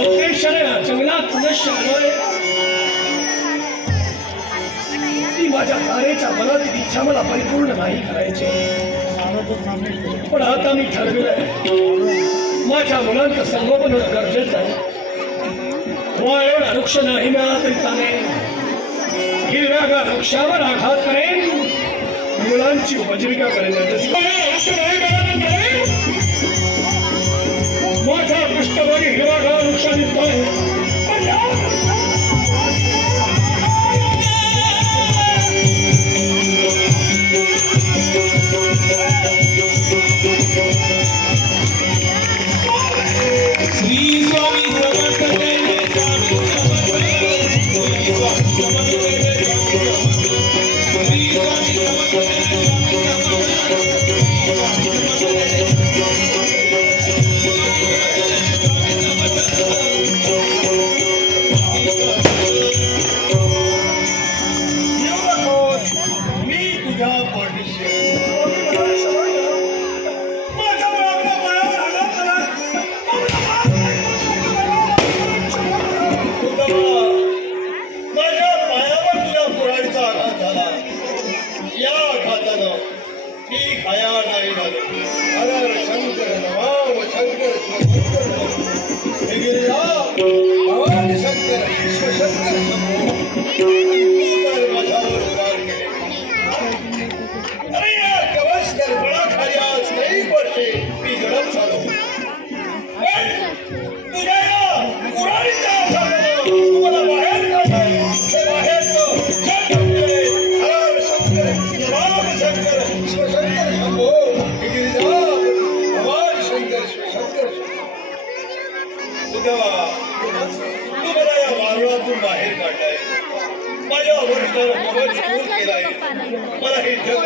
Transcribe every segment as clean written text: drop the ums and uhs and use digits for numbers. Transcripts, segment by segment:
उद्देशाने जंगलात पुनश्च आलोय. ती माझ्या तारेच्या मनातील इच्छा मला परिपूर्ण नाही करायची. पण आता मी ठरविलंय माझ्या मुलांचं संगोपन होणं गरजेचं आहे. एवढा वृक्ष नाही मिळाला तरी चालेल. हिरव्यागार वृक्षावर आघात करेन, मुलांची उपजीविका करेन. माझ्या पृष्ठभागी हिरवागार वृक्ष दिसतोय. बाहेर काढलाय माझ्या केलाय. मला हे जग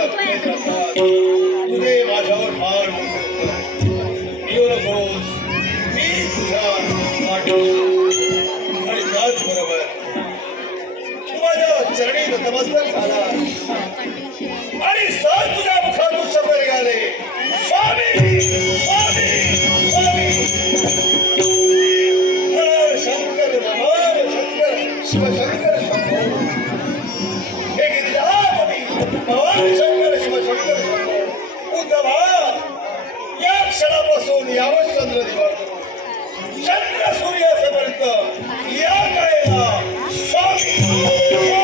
तुझे माझ्यावर फार मी तुझ्या आणि त्याचबरोबर माझ्या चरणी नतमस्तक झाला आणि सर तुझ्या मुखातून शब्द निघाले, स्वामी स्वामी स्वामी. शंकर नमः शंकर शिवशंकर शंभो. हे गिरिजापती भवानी शंकर शिवशंकर शंभो. उद्धवा या क्षणापासून यावत चंद्र दिवस चंद्र सूर्यापर्यंत या काळेला स्वामी